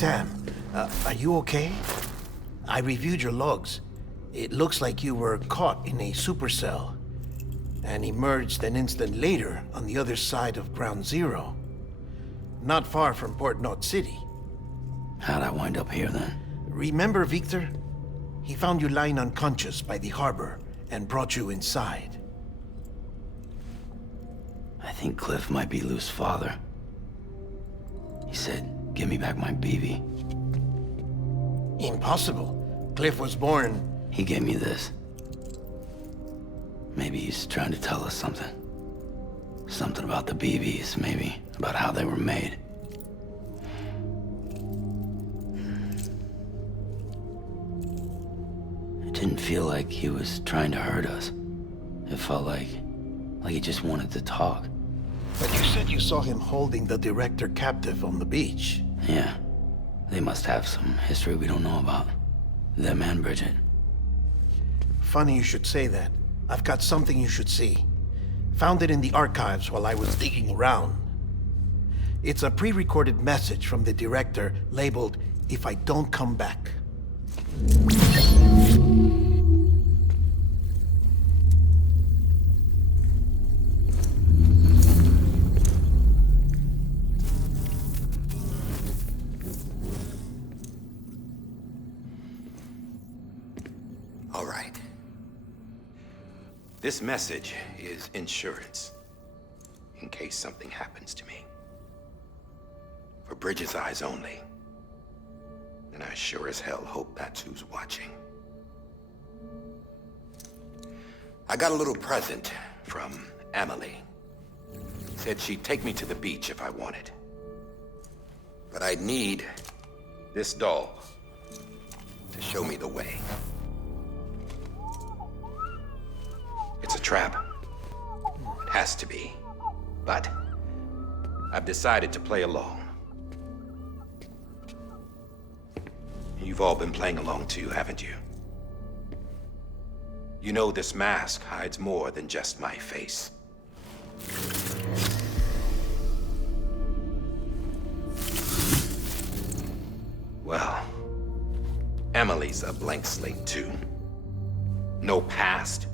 Sam, are you okay? I reviewed your logs. It looks like you were caught in a supercell and emerged an instant later on the other side of Ground Zero. Not far from Port Knot City. How'd I wind up here then? Remember Victor? He found you lying unconscious by the harbor and brought you inside. I think Cliff might be Lou's father. He said, give me back my BB. Impossible. Cliff was born... He gave me this. Maybe he's trying to tell us something. Something about the BBs, maybe. About how they were made. It didn't feel like he was trying to hurt us. It felt like he just wanted to talk. But you said you saw him holding the director captive on the beach. Yeah. They must have some history we don't know about. Them and Bridget. Funny you should say that. I've got something you should see. Found it in the archives while I was digging around. It's a pre-recorded message from the director labeled, "If I don't come back." All right. This message is insurance, in case something happens to me. For Bridget's eyes only. And I sure as hell hope that's who's watching. I got a little present from Emily. Said she'd take me to the beach if I wanted. But I'd need this doll to show me the way. It's a trap. It has to be. But I've decided to play along. You've all been playing along too, haven't you? You know this mask hides more than just my face. Well, Emily's a blank slate too. No past.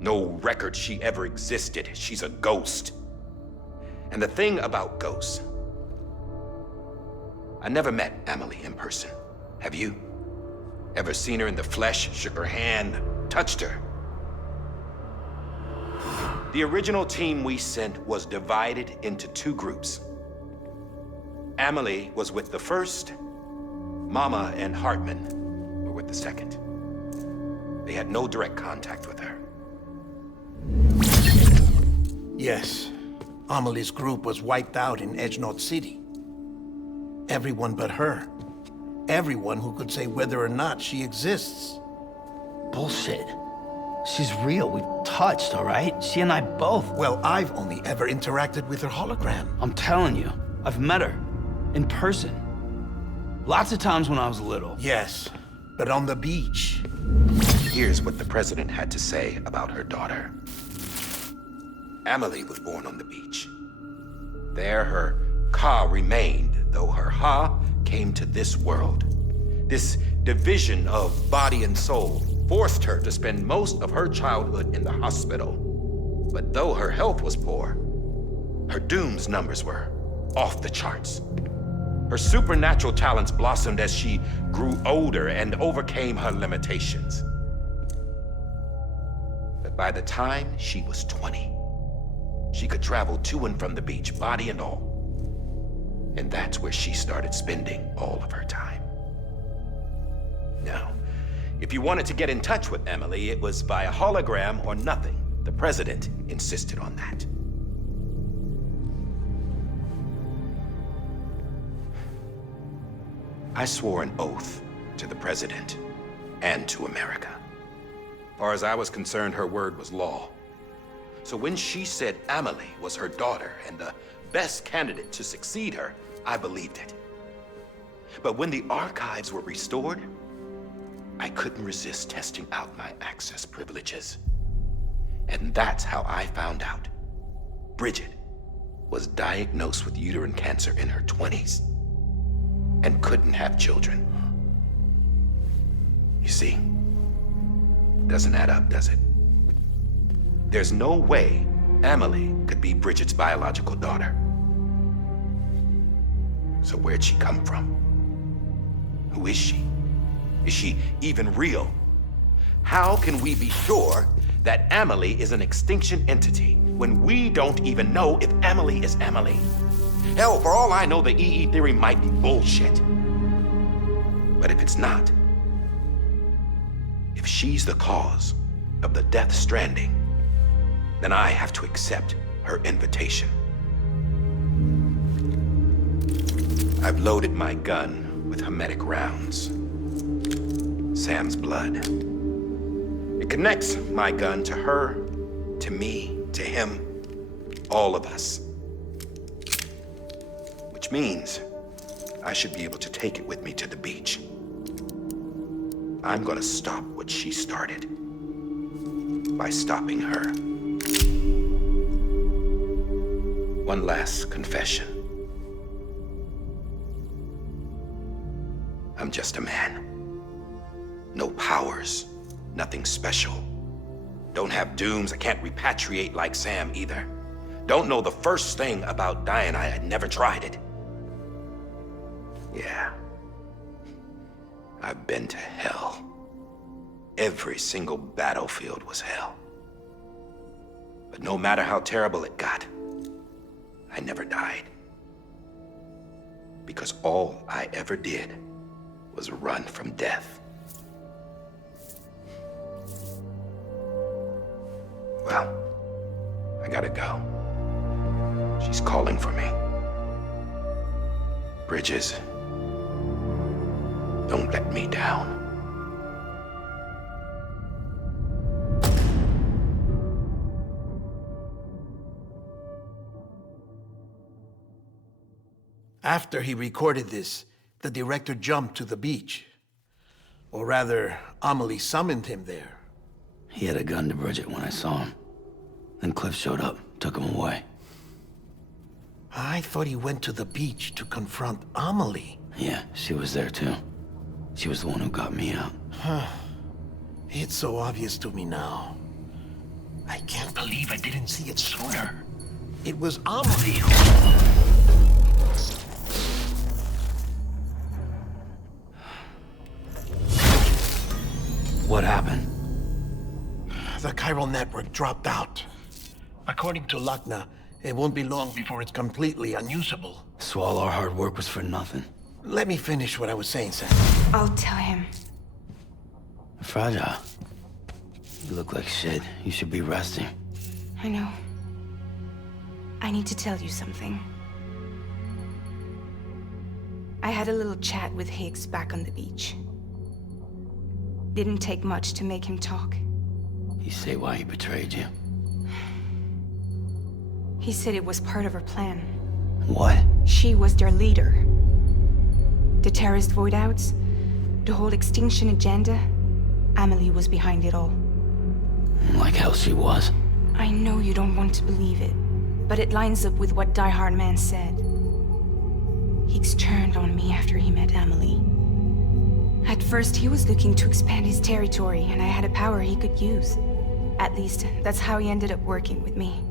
No record she ever existed. She's a ghost. And the thing about ghosts, I never met Emily in person. Have you? Ever seen her in the flesh, shook her hand, touched her? The original team we sent was divided into two groups. Emily was with the first. Mama and Hartman were with the second. They had no direct contact with her. Yes. Amelie's group was wiped out in Edge Knot City. Everyone but her. Everyone who could say whether or not she exists. Bullshit. She's real. We've touched, all right? She and I both. Well, I've only ever interacted with her hologram. I'm telling you, I've met her. In person. Lots of times when I was little. Yes, but on the beach. Here's what the president had to say about her daughter. Emily was born on the beach. There her Ka remained, though her Ha came to this world. This division of body and soul forced her to spend most of her childhood in the hospital. But though her health was poor, her Doom's numbers were off the charts. Her supernatural talents blossomed as she grew older and overcame her limitations. But by the time she was 20, she could travel to and from the beach, body and all. And that's where she started spending all of her time. Now, if you wanted to get in touch with Emily, it was via hologram or nothing. The president insisted on that. I swore an oath to the president and to America. As far as I was concerned, her word was law. So when she said Emily was her daughter and the best candidate to succeed her, I believed it. But when the archives were restored, I couldn't resist testing out my access privileges. And that's how I found out Bridget was diagnosed with uterine cancer in her 20s. and couldn't have children. You see, doesn't add up, does it? There's no way Amelie could be Bridget's biological daughter. So where'd she come from? Who is she? Is she even real? How can we be sure that Amelie is an extinction entity when we don't even know if Amelie is Amelie? Hell, for all I know, the EE theory might be bullshit. But if it's not, if she's the cause of the death stranding, then I have to accept her invitation. I've loaded my gun with hermetic rounds. Sam's blood. It connects my gun to her, to me, to him, all of us. Which means I should be able to take it with me to the beach. I'm gonna stop what she started by stopping her. One last confession. I'm just a man. No powers, nothing special. Don't have dooms, I can't repatriate like Sam either. Don't know the first thing about dying, I had never tried it. Yeah. I've been to hell. Every single battlefield was hell. But no matter how terrible it got, I never died. Because all I ever did was run from death. Well, I gotta go. She's calling for me. Bridges, don't let me down. After he recorded this, the director jumped to the beach. Or rather, Amelie summoned him there. He had a gun to Bridget when I saw him. Then Cliff showed up, took him away. I thought he went to the beach to confront Amelie. Yeah, she was there too. She was the one who got me out. It's so obvious to me now. I can't believe I didn't see it sooner. It was Amelie who... What happened? The chiral network dropped out. According to Lakna, it won't be long before it's completely unusable. So all our hard work was for nothing. Let me finish what I was saying, Sam. I'll tell him. Fragile. You look like shit. You should be resting. I know. I need to tell you something. I had a little chat with Higgs back on the beach. Didn't take much to make him talk. You say why he betrayed you? He said it was part of her plan. What? She was their leader. The terrorist void-outs, the whole extinction agenda, Amelie was behind it all. Like hell she was. I know you don't want to believe it, but it lines up with what Die Hard Man said. Higgs turned on me after he met Amelie. At first, he was looking to expand his territory, and I had a power he could use. At least, that's how he ended up working with me.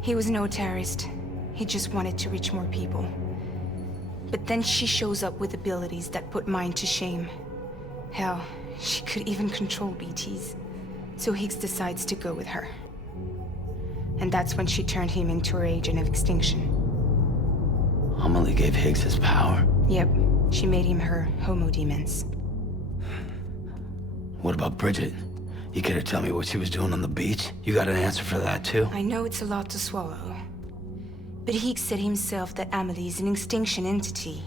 He was no terrorist. He just wanted to reach more people. But then she shows up with abilities that put mine to shame. Hell, she could even control BTs. So Higgs decides to go with her. And that's when she turned him into her agent of extinction. Amelie gave Higgs his power? Yep, she made him her homo demons. What about Bridget? You care to tell me what she was doing on the beach? You got an answer for that too? I know it's a lot to swallow. But Higgs said himself that Amelie is an extinction entity.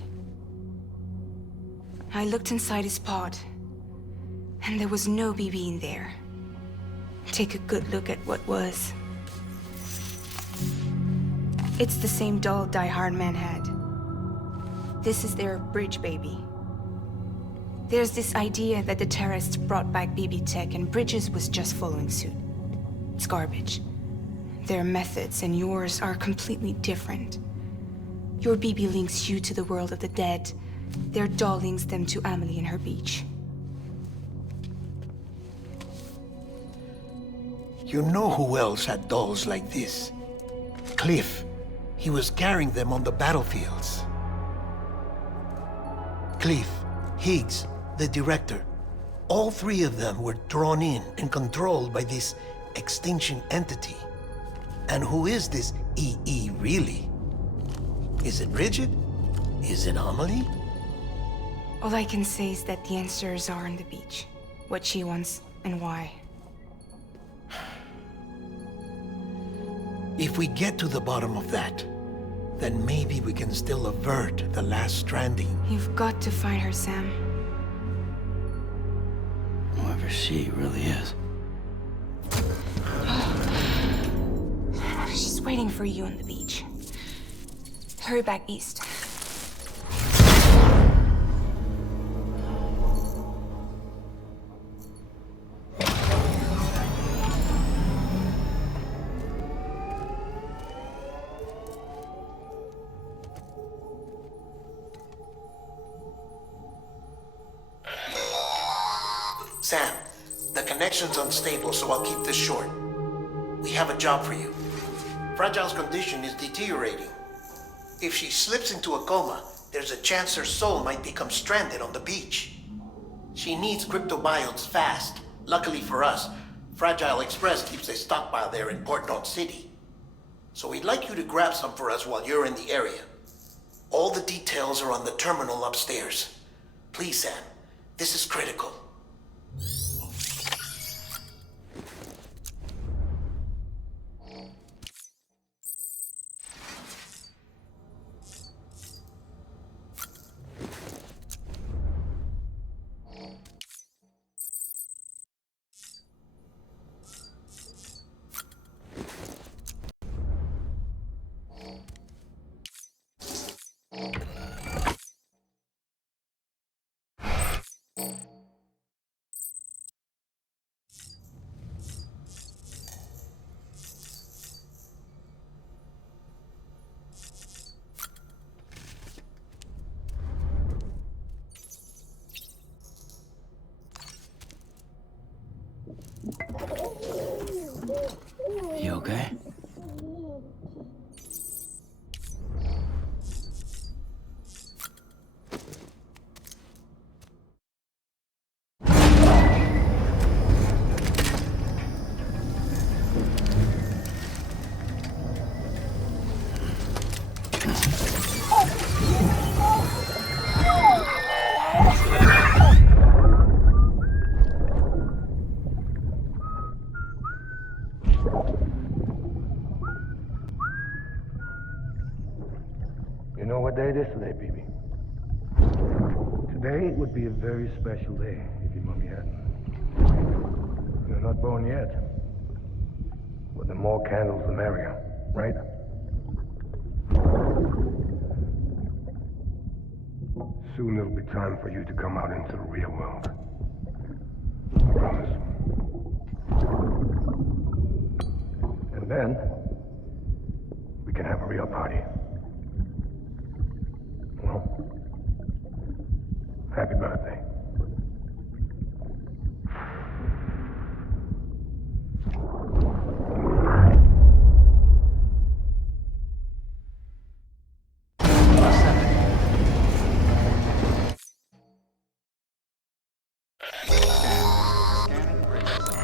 I looked inside his pod, and there was no BB in there. Take a good look at what was. It's the same doll Die Hard Man had. This is their bridge baby. There's this idea that the terrorists brought back BB tech and Bridges was just following suit. It's garbage. Their methods and yours are completely different. Your BB links you to the world of the dead, Their doll links them to Amelie and her beach. You know who else had dolls like this? Cliff. He was carrying them on the battlefields. Cliff, Higgs, the director. All three of them were drawn in and controlled by this extinction entity. And who is this EE really? Is it Bridget? Is it Amelie? All I can say is that the answers are on the beach. What she wants and why. If we get to the bottom of that, then maybe we can still avert the last stranding. You've got to find her, Sam. Whoever she really is. She's waiting for you on the beach. Hurry back east. Sam, the connection's unstable, so I'll keep this short. We have a job for you. Fragile's condition is deteriorating. If she slips into a coma, there's a chance her soul might become stranded on the beach. She needs cryptobiotes fast. Luckily for us, Fragile Express keeps a stockpile there in Port North City. So we'd like you to grab some for us while you're in the area. All the details are on the terminal upstairs. Please, Sam, this is critical. You okay? You know what day it is today, BB? Today would be a very special day if your mommy hadn't. You're not born yet. But the more candles, the merrier, right? Soon it'll be time for you to come out into the real world. I promise. And then, we can have a real party. Well, happy birthday.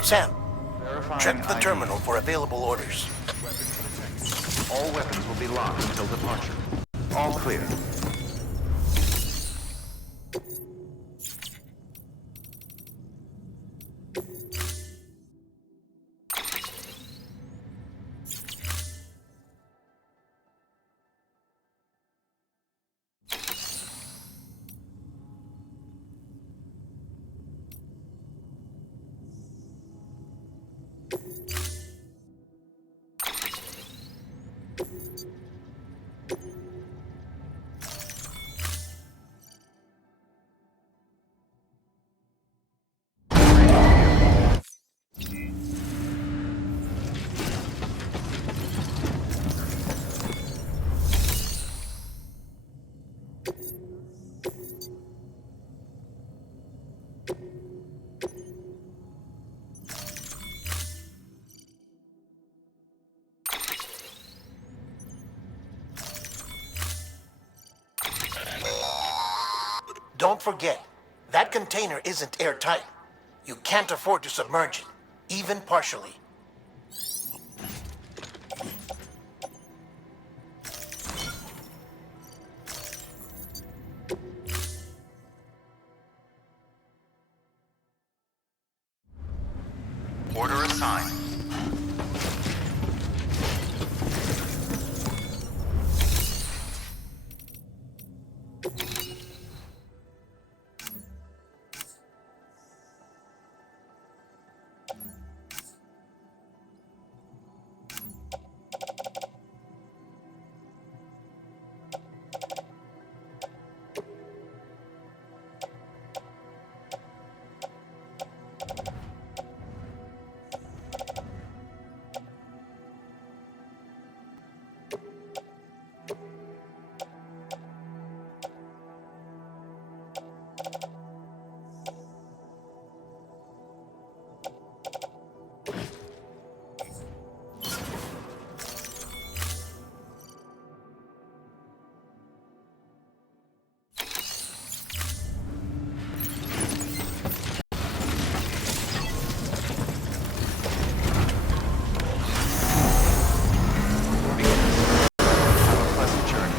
Sam, check the terminal for available orders. All weapons will be locked until departure. All clear. Don't forget, that container isn't airtight. You can't afford to submerge it, even partially. Order assigned. Pleasant journey.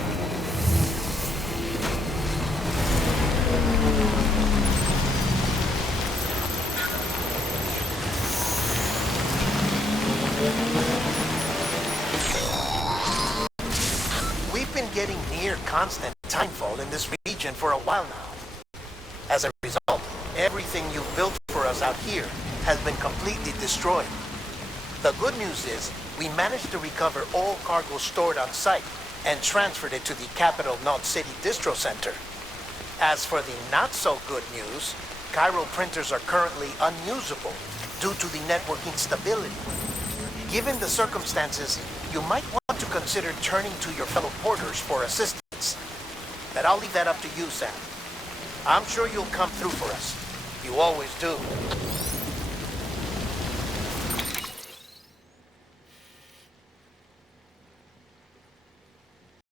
We've been getting near constant timefall in this region for a while now. As a result, everything you've built for us out here has been completely destroyed. The good news is, we managed to recover all cargo stored on site and transferred it to the Capital Knot City Distro Center. As for the not-so-good news, Cairo printers are currently unusable due to the network instability. Given the circumstances, you might want to consider turning to your fellow porters for assistance. But I'll leave that up to you, Sam. I'm sure you'll come through for us. You always do.